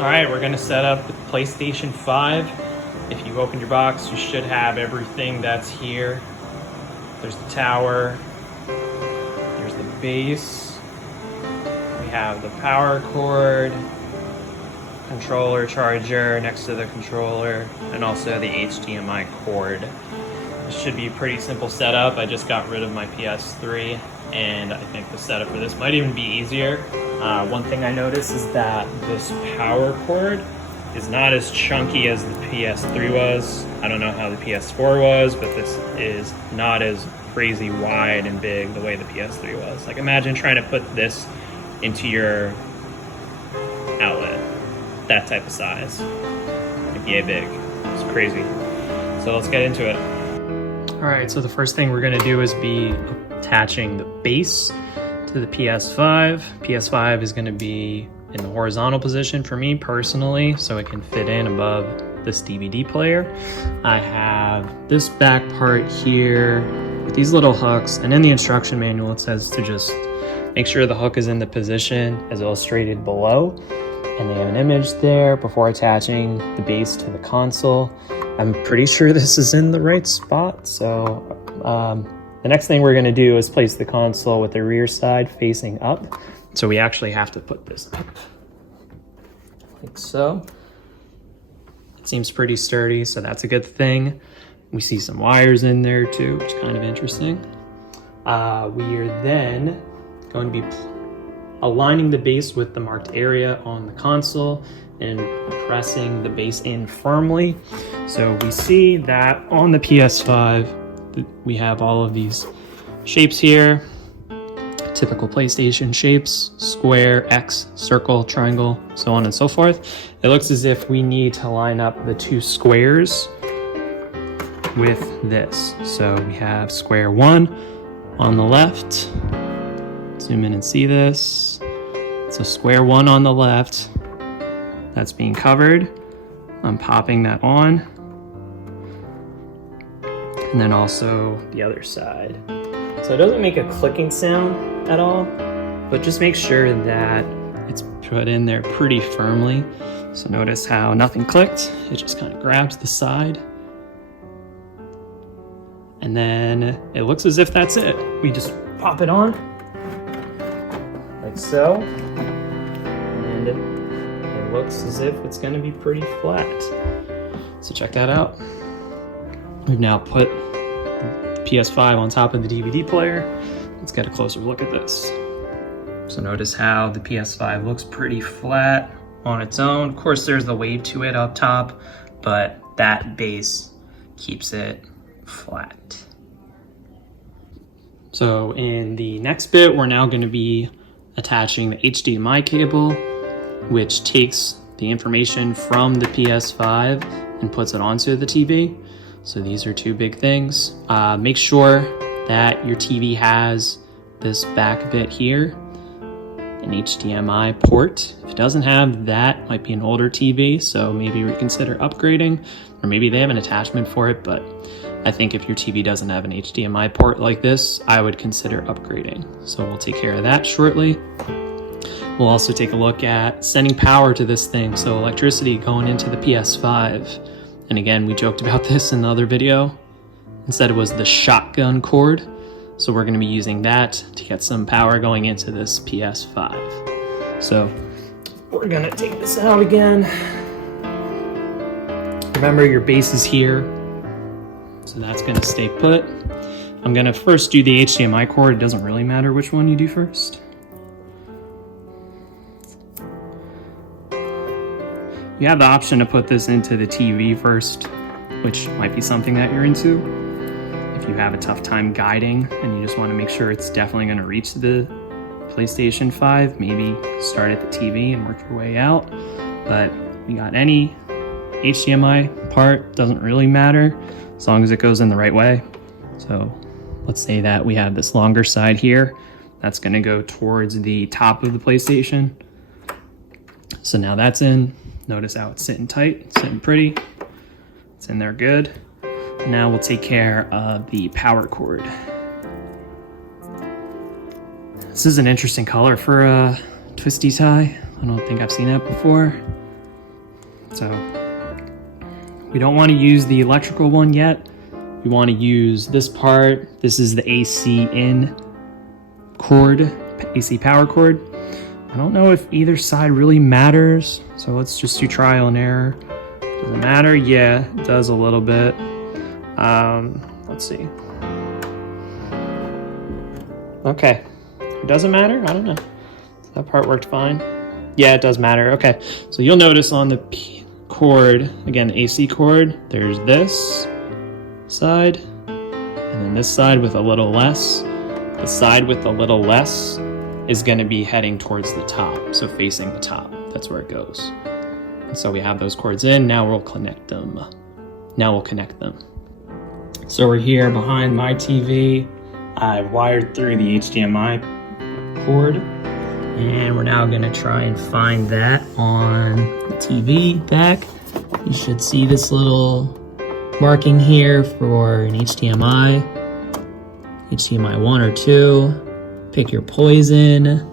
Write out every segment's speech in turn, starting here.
All right, we're gonna set up the PlayStation 5. If you open your box, you should have everything that's here. There's the tower, there's the base, we have the power cord, controller charger next to the controller, and also the HDMI cord. This should be a pretty simple setup. I just got rid of my PS3, and I think the setup for this might even be easier. One thing I noticed is that this power cord is not as chunky as the PS3 was. I don't know how the PS4 was, but this is not as crazy wide and big the way the PS3 was. Like, imagine trying to put this into your outlet. That type of size. Like, yay big. It's crazy. So let's get into it. All right, so the first thing we're gonna do is be attaching the base to the PS5. PS5 is gonna be in the horizontal position for me personally, so it can fit in above this DVD player. I have this back part here with these little hooks, and in the instruction manual it says to just make sure the hook is in the position as illustrated below, and they have an image there before attaching the base to the console. I'm pretty sure this is in the right spot, so the next thing we're gonna do is place the console with the rear side facing up. So we actually have to put this up, like so. It seems pretty sturdy, so that's a good thing. We see some wires in there too, which is kind of interesting. We are then going to be aligning the base with the marked area on the console and pressing the base in firmly. So we see that on the PS5, we have all of these shapes here, typical PlayStation shapes, square, X, circle, triangle, so on and so forth. It looks as if we need to line up the two squares with this. So we have square 1 on the left. Zoom in and see this. So square 1 on the left, that's being covered. I'm popping that on. And then also the other side. So it doesn't make a clicking sound at all, but just make sure that it's put in there pretty firmly. So notice how nothing clicked. It just kind of grabs the side. And then it looks as if that's it. We just pop it on, like so. And it looks as if it's gonna be pretty flat. So check that out. We've now put the PS5 on top of the DVD player. Let's get a closer look at this. So notice how the PS5 looks pretty flat on its own. Of course, there's the weight to it up top, but that base keeps it flat. So in the next bit, we're now going to be attaching the HDMI cable, which takes the information from the PS5 and puts it onto the TV. So these are two big things. Make sure that your TV has this back bit here, an HDMI port. If it doesn't have that, might be an older TV, so maybe reconsider upgrading, or maybe they have an attachment for it, but I think if your TV doesn't have an HDMI port like this, I would consider upgrading. So we'll take care of that shortly. We'll also take a look at sending power to this thing, so electricity going into the PS5. And again, we joked about this in the other video. Instead, it was the shotgun cord. So we're gonna be using that to get some power going into this PS5. So we're gonna take this out again. Remember, your base is here. So that's gonna stay put. I'm gonna first do the HDMI cord. It doesn't really matter which one you do first. You have the option to put this into the TV first, which might be something that you're into. If you have a tough time guiding and you just want to make sure it's definitely going to reach the PlayStation 5, maybe start at the TV and work your way out. But you got any HDMI part, doesn't really matter as long as it goes in the right way. So let's say that we have this longer side here. That's going to go towards the top of the PlayStation. So now that's in. Notice how it's sitting tight, sitting pretty. It's in there good. Now we'll take care of the power cord. This is an interesting color for a twisty tie. I don't think I've seen that before. So we don't want to use the electrical one yet. We want to use this part. This is the AC in cord, AC power cord. I don't know if either side really matters, so let's just do trial and error. Does it matter? Yeah, it does a little bit. Let's see. Okay, it doesn't matter? I don't know. That part worked fine. Yeah, it does matter. Okay, so you'll notice on the cord, again, the AC cord, there's this side, and then this side with a little less. The side with a little less is going to be heading towards the top, so facing the top. That's where it goes. And so we have those cords in. Now we'll connect them. So we're here behind my TV. I wired through the HDMI cord, and we're now going to try and find that on the TV back. You should see this little marking here for an HDMI 1 or 2. Pick your poison.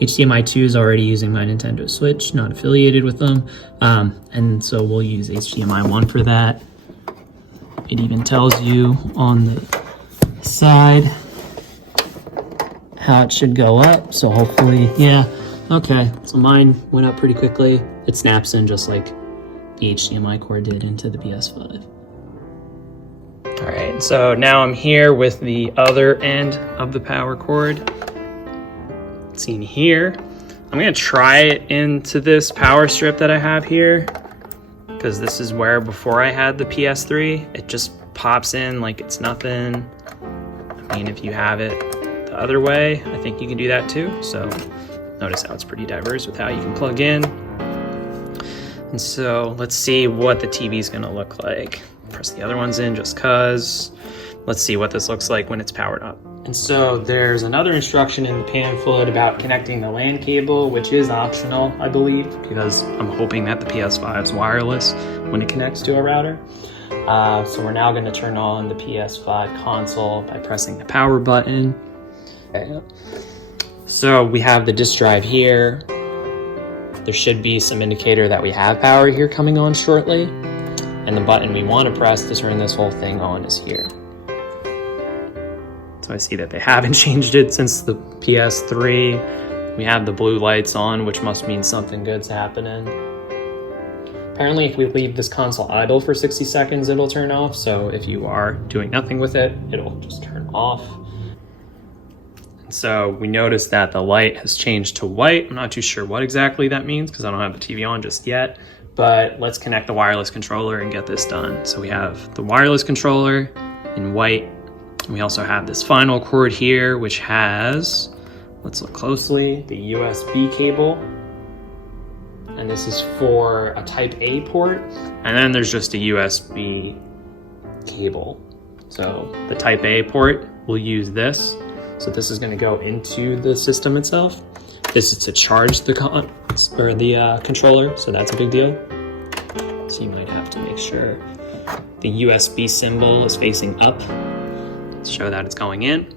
HDMI 2 is already using my Nintendo Switch, not affiliated with them. And so we'll use HDMI 1 for that. It even tells you on the side how it should go up. So hopefully, yeah, okay. So mine went up pretty quickly. It snaps in just like the HDMI cord did into the PS5. All right, so now I'm here with the other end of the power cord. Seen here. I'm gonna try it into this power strip that I have here, because this is where before I had the PS3, it just pops in like it's nothing. I mean, if you have it the other way, I think you can do that too. So notice how it's pretty diverse with how you can plug in. And so let's see what the TV is gonna look like. Press the other ones in just cause. Let's see what this looks like when it's powered up. And so there's another instruction in the pamphlet about connecting the LAN cable, which is optional, I believe, because I'm hoping that the PS5 is wireless when it connects to a router. So we're now going to turn on the PS5 console by pressing the power button. Okay. So we have the disk drive here. There should be some indicator that we have power here coming on shortly. And the button we want to press to turn this whole thing on is here. So I see that they haven't changed it since the PS3. We have the blue lights on, which must mean something good's happening. Apparently, if we leave this console idle for 60 seconds, it'll turn off. So if you are doing nothing with it, it'll just turn off. And so we noticed that the light has changed to white. I'm not too sure what exactly that means because I don't have the TV on just yet. But let's connect the wireless controller and get this done. So we have the wireless controller in white. We also have this final cord here, which has, let's look closely, the USB cable. And this is for a Type A port. And then there's just a USB cable. So the Type A port will use this. So this is going to go into the system itself. This is to charge the controller, so that's a big deal. So you might have to make sure the USB symbol is facing up to show that it's going in.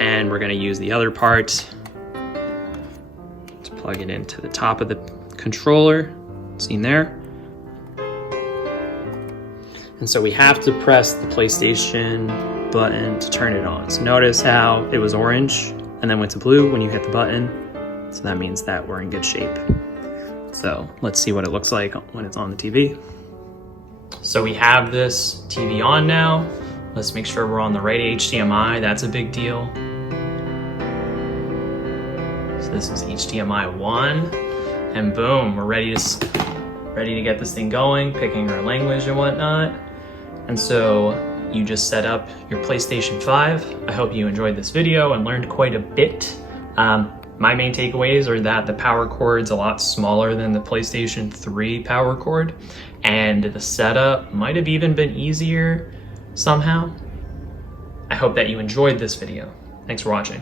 And we're going to use the other part to plug it into the top of the controller, seen there. And so we have to press the PlayStation button to turn it on. So notice how it was orange and then went to blue when you hit the button. So that means that we're in good shape. So let's see what it looks like when it's on the TV. So we have this TV on now. Let's make sure we're on the right HDMI. That's a big deal. So this is HDMI 1, and boom, we're ready to get this thing going, picking our language and whatnot. And so you just set up your PlayStation 5. I hope you enjoyed this video and learned quite a bit. My main takeaways are that the power cord's a lot smaller than the PlayStation 3 power cord, and the setup might have even been easier somehow. I hope that you enjoyed this video. Thanks for watching.